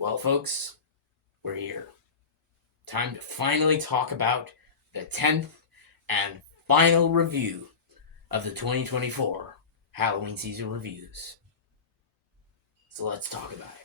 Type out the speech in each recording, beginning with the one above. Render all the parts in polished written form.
Well, folks, we're here. Time to finally talk about the 10th and final review of the 2024 Halloween season reviews. So let's talk about it.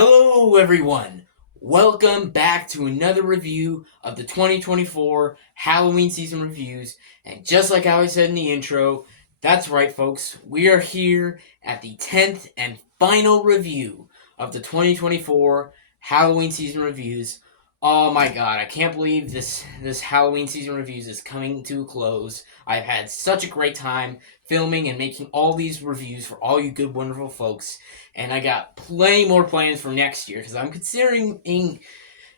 Hello, everyone. Welcome back to another review of the 2024 Halloween season reviews. And just like I said in the intro, that's right, folks. We are here at the 10th and final review of the 2024 Halloween season reviews. Oh my god, I can't believe this Halloween season reviews is coming to a close. I've had such a great time filming and making all these reviews for all you good, wonderful folks. And I got plenty more plans for next year because I'm considering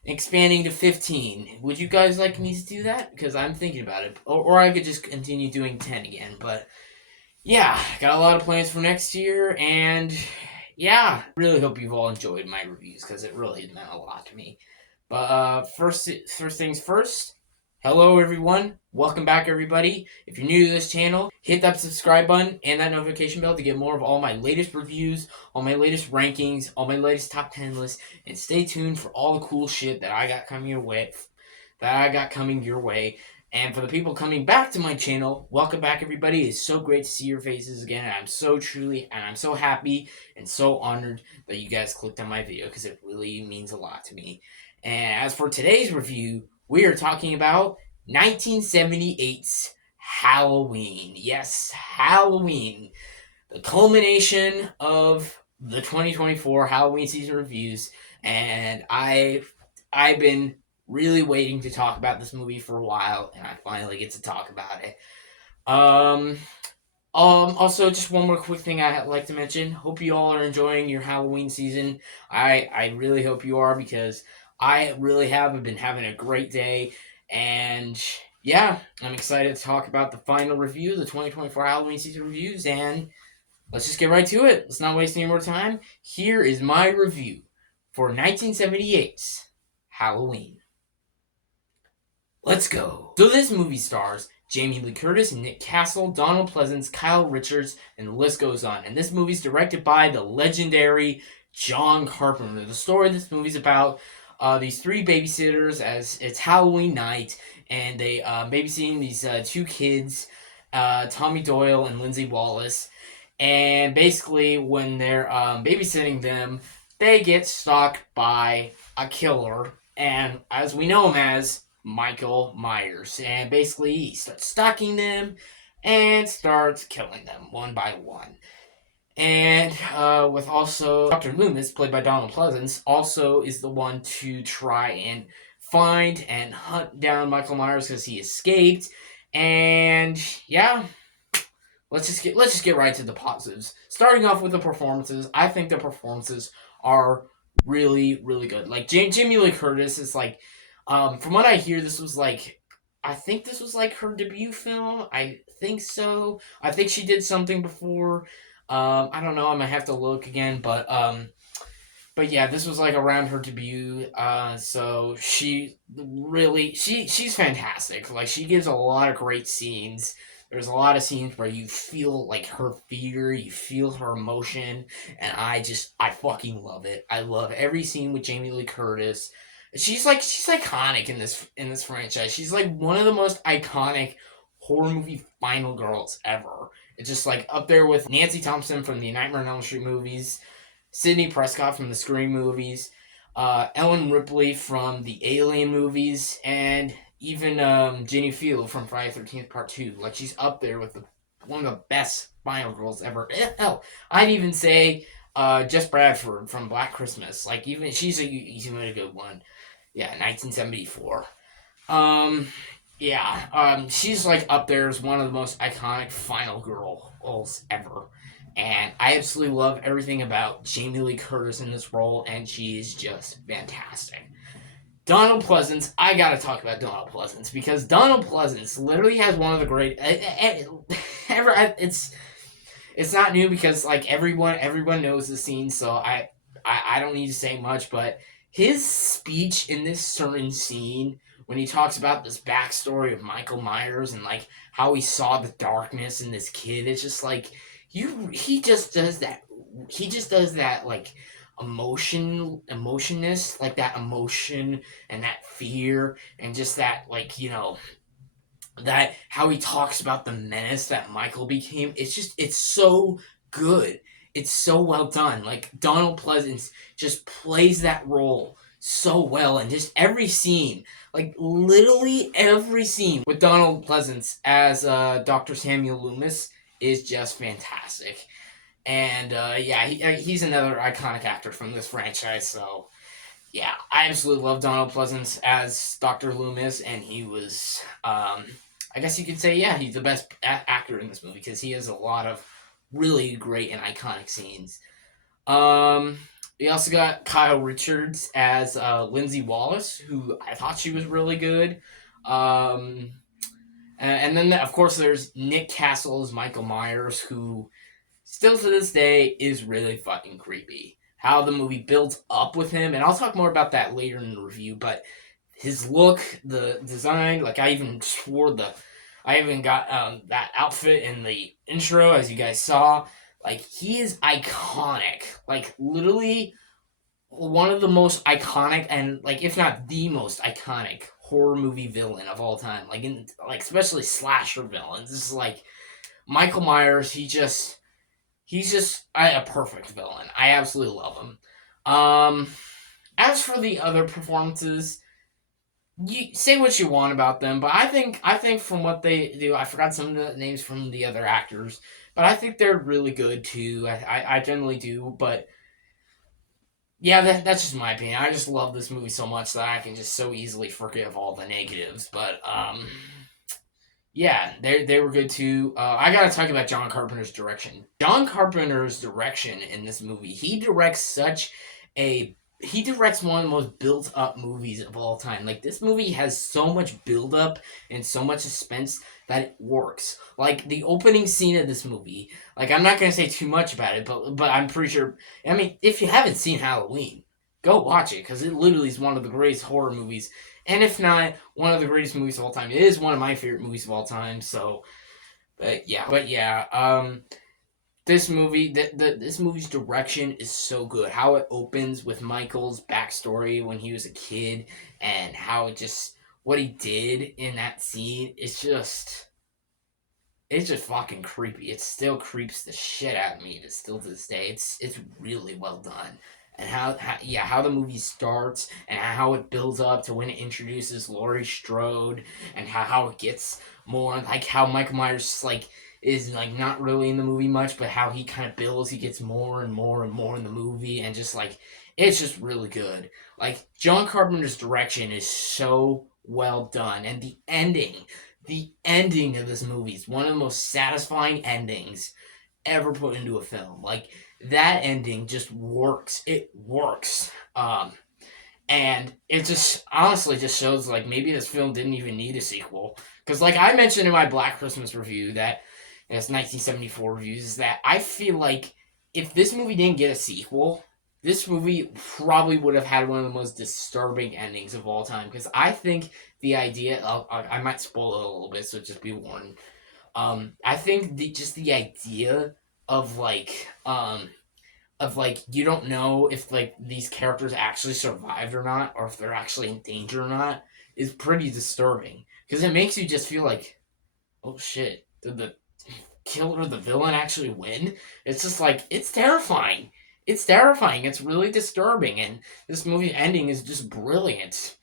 expanding to 15. Would you guys like me to do that? Because I'm thinking about it. Or I could just continue doing 10 again. But yeah, got a lot of plans for next year. And yeah, really hope you've all enjoyed my reviews because it really meant a lot to me. But first things first. Hello, everyone. Welcome back, everybody. If you're new to this channel, hit that subscribe button and that notification bell to get more of all my latest reviews, all my latest rankings, all my latest top 10 lists, and stay tuned for all the cool shit that I got coming your way. And for the people coming back to my channel, welcome back, everybody. It's so great to see your faces again. And I'm so happy and so honored that you guys clicked on my video because it really means a lot to me. And as for today's review, we are talking about 1978's Halloween. Yes, Halloween. The culmination of the 2024 Halloween season reviews. And I've been really waiting to talk about this movie for a while, and I finally get to talk about it. Also, just one more quick thing I'd like to mention. Hope you all are enjoying your Halloween season. I really hope you are because I really have been having a great day. And yeah, I'm excited to talk about the final review, the 2024 Halloween season reviews. And let's just get right to it. Let's not waste any more time. Here is my review for 1978's Halloween. Let's go. So this movie stars Jamie Lee Curtis, Nick Castle, Donald Pleasence, Kyle Richards, and the list goes on. And this movie's directed by the legendary John Carpenter. The story of this movie's about these three babysitters as it's Halloween night, and they babysitting these two kids, Tommy Doyle and Lindsay Wallace. And basically, when they're babysitting them, they get stalked by a killer, and as we know him as Michael Myers. And basically, he starts stalking them and starts killing them one by one. And with also Dr. Loomis, played by Donald Pleasence, also is the one to try and find and hunt down Michael Myers because he escaped. And yeah, let's just get right to the positives. Starting off with the performances, I think the performances are really good. Like Jamie Lee Curtis is like, from what I hear, I think this was like her debut film. I think so. I think she did something before. I don't know. I might have to look again, but yeah, this was like around her debut. So she's fantastic. Like she gives a lot of great scenes. There's a lot of scenes where you feel like her fear, you feel her emotion, and I fucking love it. I love every scene with Jamie Lee Curtis. She's iconic in this franchise. She's like one of the most iconic horror movie final girls ever. It's just like up there with Nancy Thompson from the Nightmare on Elm Street movies, Sidney Prescott from the Scream movies, Ellen Ripley from the Alien movies, and even Jenny Field from Friday the 13th Part 2. Like, she's up there with one of the best final girls ever. Hell, I'd even say Jess Bradford from Black Christmas. Like, even she's even a good one. Yeah, 1974. She's like up there as one of the most iconic final girls ever. And I absolutely love everything about Jamie Lee Curtis in this role, and she is just fantastic. Donald Pleasence, I gotta talk about Donald Pleasence because Donald Pleasence literally has one of the great. Ever, it's not new because like everyone knows the scene, so I don't need to say much. But his speech in this certain scene when he talks about this backstory of Michael Myers and like how he saw the darkness in this kid, it's just like he just does that. He just does that like emotionness, like that emotion and that fear and just that like that how he talks about the menace that Michael became. It's so good. It's so well done. Like Donald Pleasance just plays that role so well, and just every scene, like literally every scene with Donald Pleasance as Dr. Samuel Loomis is just fantastic. And yeah, he's another iconic actor from this franchise. So yeah, I absolutely love Donald Pleasance as Dr. Loomis, and he was, I guess you could say, yeah, he's the best actor in this movie because he has a lot of really great and iconic scenes. Um, we also got Kyle Richards as Lindsay Wallace, who I thought she was really good. Um, and then, of course, there's Nick Castle as Michael Myers, who still to this day is really fucking creepy. How the movie builds up with him, and I'll talk more about that later in the review, but his look, the design, like I even got that outfit in the intro, as you guys saw. Like, he is iconic. Like, literally one of the most iconic, and, like, if not the most iconic horror movie villain of all time. Like, especially slasher villains. This is like, Michael Myers, he's just a perfect villain. I absolutely love him. As for the other performances, you say what you want about them, but I think from what they do, I forgot some of the names from the other actors, but I think they're really good too. I generally do, but yeah, that's just my opinion. I just love this movie so much that I can just so easily forgive all the negatives. But yeah, they were good too. I gotta talk about John Carpenter's direction. John Carpenter's direction in this movie, he directs one of the most built up movies of all time. Like this movie has so much build up and so much suspense that it works. Like the opening scene of this movie, like I'm not gonna say too much about it, but I'm pretty sure. I mean, if you haven't seen Halloween, go watch it because it literally is one of the greatest horror movies, and if not one of the greatest movies of all time, it is one of my favorite movies of all time. So, but yeah, this movie's direction is so good. How it opens with Michael's backstory when he was a kid, and how it just what he did in that scene. It's just fucking creepy. It still creeps the shit out of me. It's still to this day. It's really well done. And how the movie starts and how it builds up to when it introduces Laurie Strode, and how it gets more like how Michael Myers like is like not really in the movie much, but how he kind of builds, he gets more and more and more in the movie, and just like it's just really good. Like John Carpenter's direction is so well done, and the ending of this movie is one of the most satisfying endings ever put into a film. Like that ending just works. It works. And it just honestly just shows like maybe this film didn't even need a sequel. Because like I mentioned in my Black Christmas review that it's 1974 reviews is that I feel like if this movie didn't get a sequel, this movie probably would have had one of the most disturbing endings of all time. Because I think the idea of I might spoil it a little bit, so just be warned. I think the idea of like you don't know if like these characters actually survived or not, or if they're actually in danger or not, is pretty disturbing because it makes you just feel like, oh shit, did the killer, the villain, actually win? It's just like it's terrifying. It's terrifying. It's really disturbing, and this movie ending is just brilliant.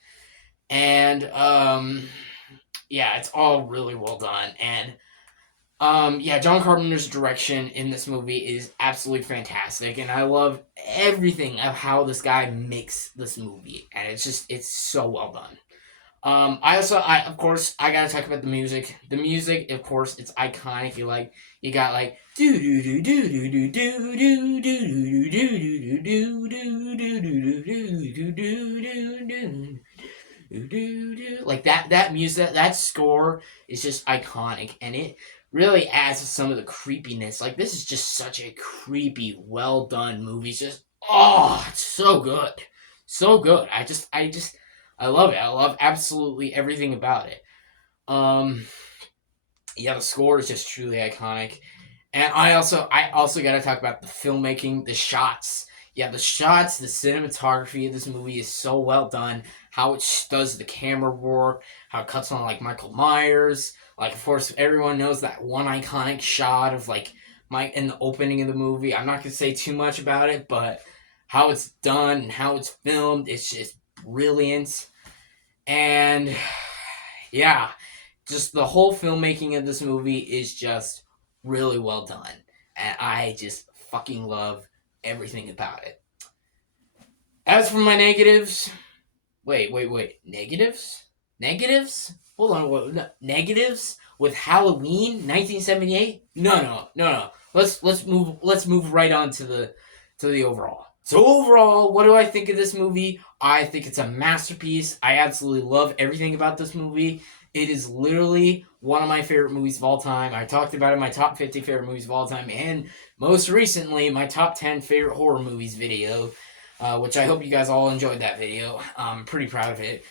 And yeah, it's all really well done, and yeah, John Carpenter's direction in this movie is absolutely fantastic, and I love everything of how this guy makes this movie, and it's so well done. Of course, I gotta talk about the music. The music, of course, it's iconic. You got like do do do do do do do do do do do do do do do do do do like that music, that score is just iconic, and it really adds to some of the creepiness. Like, this is just such a creepy, well done movie. It's just, oh, it's so good, so good. I love it. I love absolutely everything about it. Um, yeah, the score is just truly iconic. And I also got to talk about the filmmaking, the shots. Yeah, the shots, the cinematography of this movie is so well done. How it does the camera work, how it cuts on like Michael Myers. Like, of course, everyone knows that one iconic shot of like Mike in the opening of the movie. I'm not gonna say too much about it, but how it's done and how it's filmed, it's just brilliant. And yeah, just the whole filmmaking of this movie is just really well done. And I just fucking love everything about it. As for my negatives, wait. Negatives? Negatives? Hold on, what? No, negatives with Halloween 1978? No. Let's move right on to the overall. So overall, what do I think of this movie? I think it's a masterpiece. I absolutely love everything about this movie. It is literally one of my favorite movies of all time. I talked about it in my top 50 favorite movies of all time, and most recently, my top 10 favorite horror movies video, which I hope you guys all enjoyed that video. I'm pretty proud of it.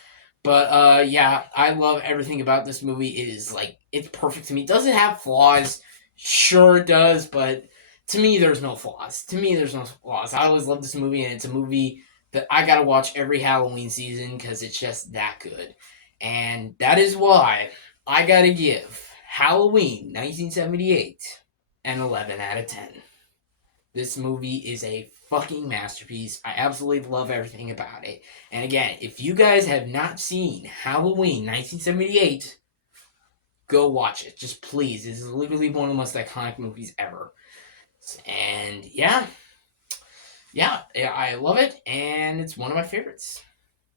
But yeah, I love everything about this movie. It is like, it's perfect to me. Does it have flaws? Sure it does, but to me, there's no flaws. To me, there's no flaws. I always love this movie, and it's a movie that I gotta watch every Halloween season because it's just that good. And that is why I gotta give Halloween 1978 an 11 out of 10. This movie is a fucking masterpiece. I absolutely love everything about it. And again, if you guys have not seen Halloween 1978, go watch it. Just please. This is literally one of the most iconic movies ever. And yeah, I love it, and it's one of my favorites.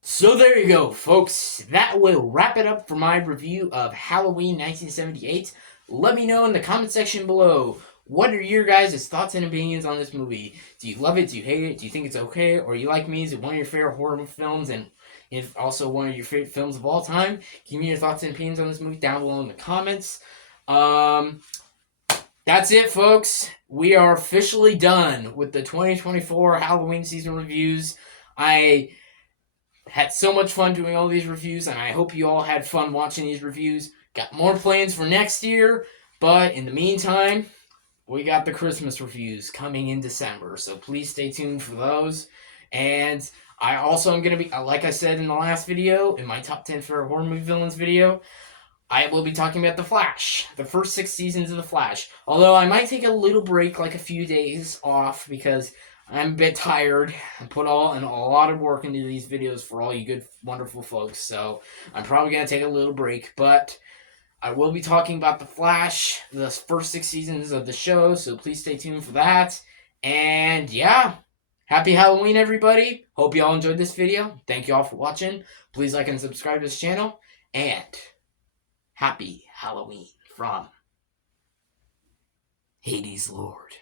So there you go, folks. That will wrap it up for my review of Halloween 1978. Let me know in the comment section below, what are your guys' thoughts and opinions on this movie? Do you love it? Do you hate it? Do you think it's okay? Or you like me? Is it one of your favorite horror films, and if also one of your favorite films of all time? Give me your thoughts and opinions on this movie down below in the comments. That's it, folks. We are officially done with the 2024 Halloween season reviews. I had so much fun doing all these reviews, and I hope you all had fun watching these reviews. Got more plans for next year, but in the meantime, we got the Christmas reviews coming in December, so please stay tuned for those. And I also am going to be, like I said in the last video, in my top 10 favorite horror movie villains video, I will be talking about The Flash, the first 6 seasons of The Flash. Although I might take a little break, like a few days off, because I'm a bit tired. I put a lot of work into these videos for all you good, wonderful folks, so I'm probably going to take a little break, but I will be talking about The Flash, the first 6 seasons of the show, so please stay tuned for that. And yeah, happy Halloween, everybody. Hope you all enjoyed this video. Thank you all for watching. Please like and subscribe to this channel, and happy Halloween from Hades Lord.